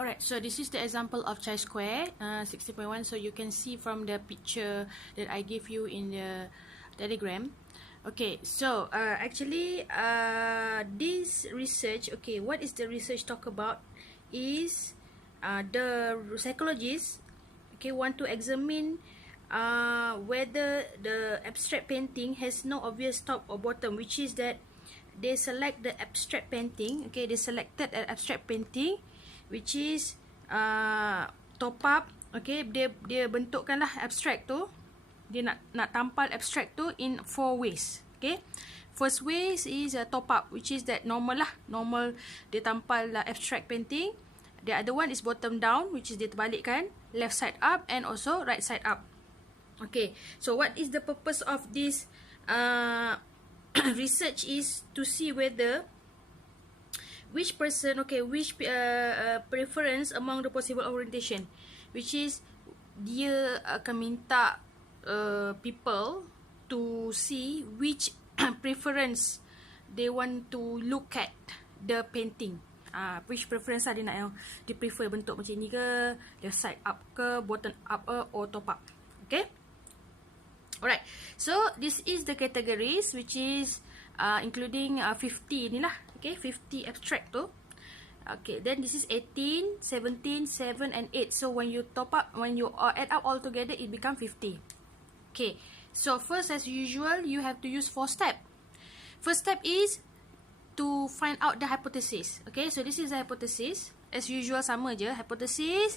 Alright, so this is the example of chi-square 60.1. So you can see from the picture that I gave you in the diagram. Okay, so actually this research, okay, what is the research talk about is the psychologists, okay, want to examine whether the abstract painting has no obvious top or bottom, which is that they select the abstract painting, okay, they selected an abstract painting which is top up, okay, dia bentukkanlah abstract tu, dia nak tampal abstract tu in 4 ways, okay. First ways is top up, which is that normal lah, normal dia tampal abstract painting. The other one is bottom down, which is dia terbalikkan, left side up and also right side up. Okay, so what is the purpose of this research is to see whether which person, okay, which preference among the possible orientation, which is dia akan minta people to see which preference they want to look at the painting. Which preference lah dia nak, yang dia prefer bentuk macam ni ke, left side up ke, bottom up or top up. Okay, alright, so this is the categories which is including 50 ni lah. Okay, 50 abstract tu. Okay, then this is 18, 17, 7 and 8. So when you top up, when you add up all together, it become 50. Okay, so first as usual, you have to use 4 steps. First step is to find out the hypothesis. Okay, so this is the hypothesis. As usual, sama je hypothesis.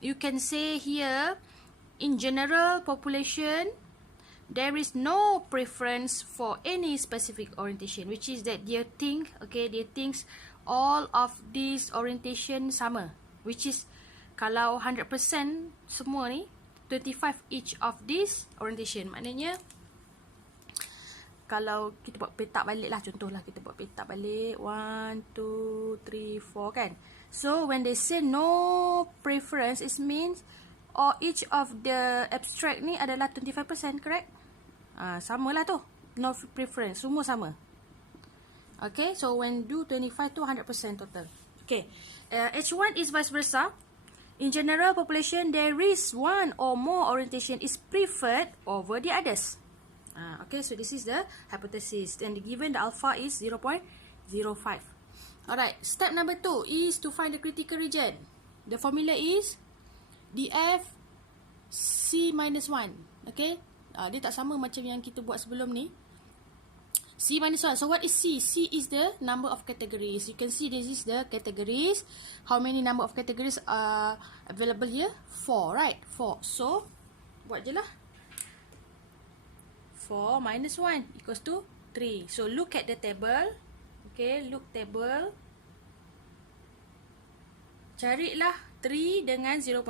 You can say here, in general population, there is no preference for any specific orientation, which is that dia think, okay, dia thinks all of these orientation sama, which is kalau 100% semua ni 25 each of this orientation. Maknanya kalau kita buat petak balik lah, contohlah kita buat petak balik 1, 2, 3, 4 kan. So when they say no preference, it means each of the abstract ni adalah 25%, correct? Samalah tu, no preference, semua sama. Okay, so when do 25 to 100% total. Okay, H1 is vice versa. In general population, there is one or more orientation is preferred over the others. Okay, so this is the hypothesis, and given the alpha is 0.05. Alright, step number 2 is to find the critical region. The formula is df C-1. Okay, dia tak sama macam yang kita buat sebelum ni. C-1. So what is C? C is the number of categories. You can see this is the categories. How many number of categories are available here? 4, right? 4. So buat je lah. 4 minus 1 equals to 3. So look at the table. Okay, look table. Carilah 3 dengan 0.05.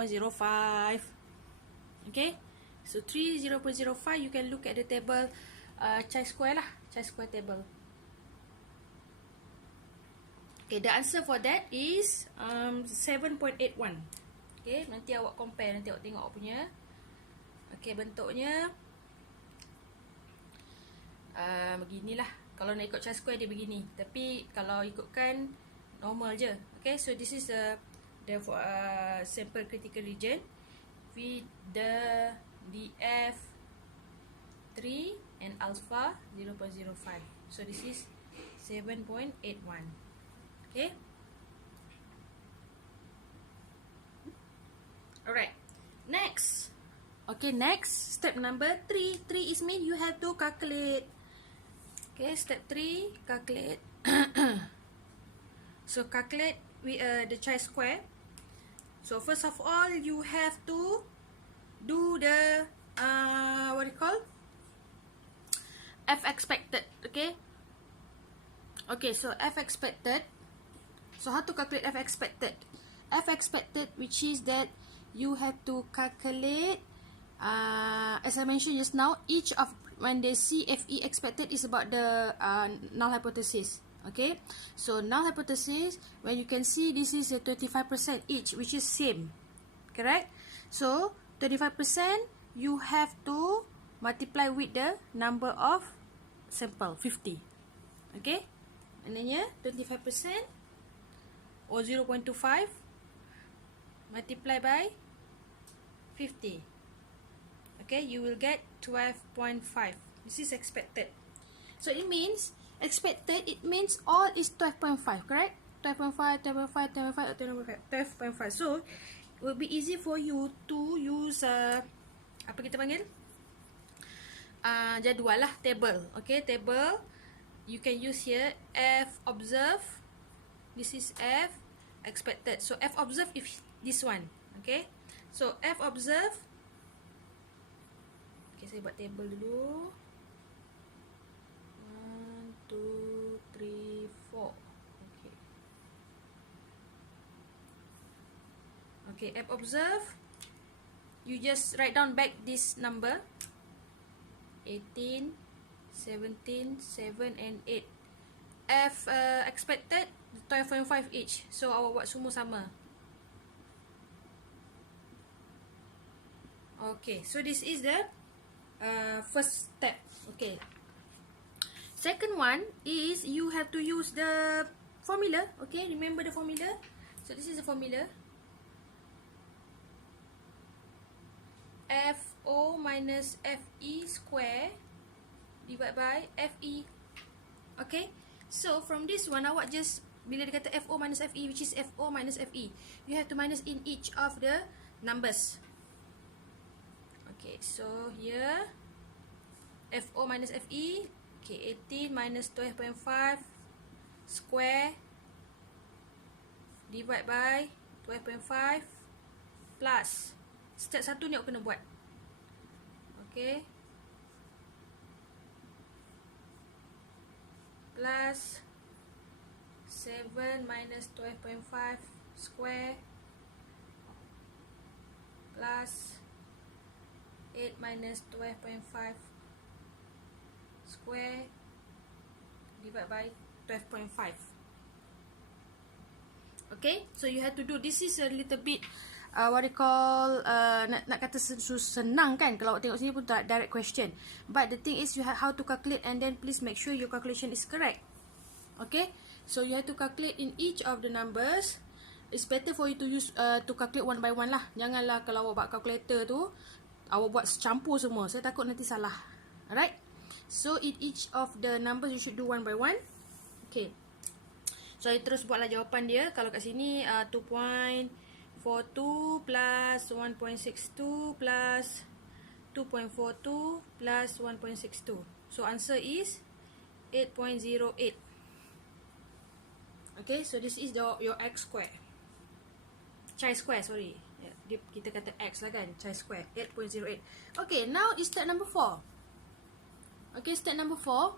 Okay, so 3, 0.05, you can look at the table chi-square lah, chi-square table. Okay, the answer for that is 7.81. Okay, nanti awak compare, nanti awak tengok awak punya. Okay, bentuknya beginilah. Kalau nak ikut chi-square dia begini, tapi kalau ikutkan normal je. Okay, so this is the sample critical region with the df 3 and alpha 0.05. So this is 7.81. Okay, alright, next. Okay, next step number 3. 3 is mean you have to calculate. Okay, step 3, calculate. So calculate with the chi-square. So first of all, you have to do the what do you call, F expected. Okay, okay, so F expected. So how to calculate F expected? F expected, which is that you have to calculate, as I mentioned just now, each of, when they see FE expected is about the null hypothesis. Okay, so null hypothesis, when you can see this is a 25% each, which is same, correct? So 25% you have to multiply with the number of sample 50. Okay, maknanya 25% or 0.25 multiply by 50. Okay, you will get 12.5. This is expected. So it means expected, it means all is 12.5, correct? 12.5, 12.5, 12.5, 12.5. So it will be easy for you to use apa kita panggil? Jadual lah, table. Okay, table. You can use here F observe. This is F expected. So F observe is this one. Okay. So F observe. Okay, saya buat table dulu. 1, 2, 3, 4. Okay. Okay, F observe. You just write down back this number. 18, 17, 7 and 8. F expected 12.5 each. So awak buat semua sama. Okay, so this is the first step. Okay. Second one is you have to use the formula. Okay, remember the formula. So this is the formula. FO minus FE square divided by FE. Okay, so from this one awak just, bila dia kata FO minus FE, which is FO minus FE, you have to minus in each of the numbers. Okay, so here FO minus FE. Okay, 18 minus 12.5 square divide by 12.5 plus, step satu ni awak kena buat. Okay, plus 7 minus 12.5 square plus 8 minus 12.5 square divided by 12.5. Okay, so you have to do, this is a little bit what they call nak kata senang kan, kalau awak tengok sini pun direct question, but the thing is you have how to calculate, and then please make sure your calculation is correct. Okay, so you have to calculate in each of the numbers. It's better for you to use to calculate one by one lah. Janganlah kalau awak buat calculator tu awak buat campur semua, saya takut nanti salah. Alright, so in each of the numbers you should do one by one. Okay, so saya terus buatlah jawapan dia. Kalau kat sini 2.42 plus 1.62 plus 2.42 plus 1.62. So answer is 8.08. Okay, so this is your x square. Chi-square, sorry. Kita kata x lah kan, chi-square, 8.08. Okay, now is step number 4. Okay, step number 4.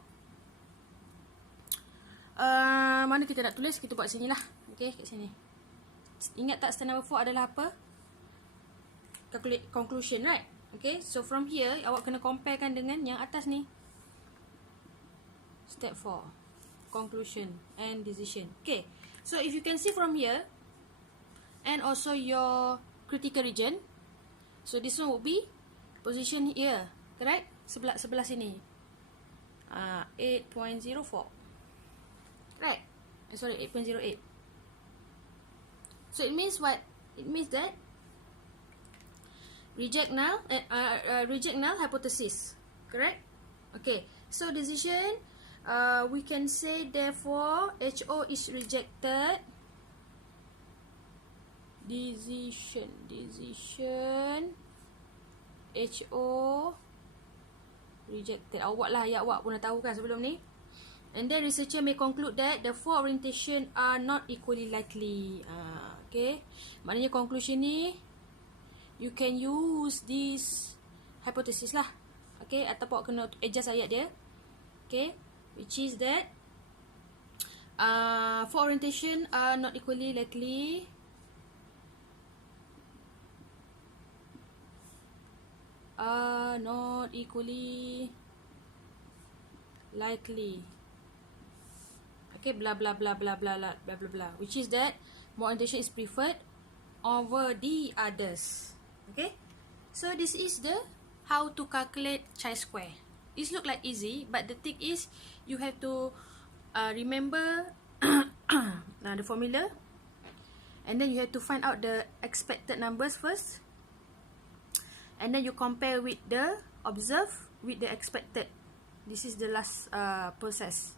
Mana kita nak tulis, kita buat sini lah. Okay, kat sini. Ingat tak step number 4 adalah apa? Calculate conclusion, right? Okay, so from here awak kena comparekan dengan yang atas ni. Step 4, conclusion and decision. Okay, so if you can see from here, and also your critical region, so this one would be position here, correct? Sebelah sini. 8.04. Right? Sorry, 8.08. So it means what? It means that reject null hypothesis. Correct? Okay. So decision, we can say therefore HO is rejected. Decision HO rejected. Awak lah, ayat awak pun dah tahu kan sebelum ni. And then researcher may conclude that the four orientation are not equally likely. Okay, maknanya conclusion ni you can use this hypothesis lah. Okay, ataupun awak kena adjust ayat dia. Okay, which is that four orientation are not equally likely. Not equally likely. Okay, blah blah blah blah blah blah blah blah blah. Which is that more orientation is preferred over the others. Okay, so this is the how to calculate chi-square. It look like easy, but the thing is you have to remember the formula, And then you have to find out the expected numbers first. And then you compare with the observed with the expected. This is the last process.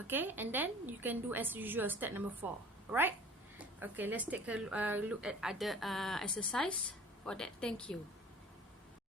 Okay, and then you can do as usual, step number 4. Alright? Okay, let's take a look at other exercise for that. Thank you.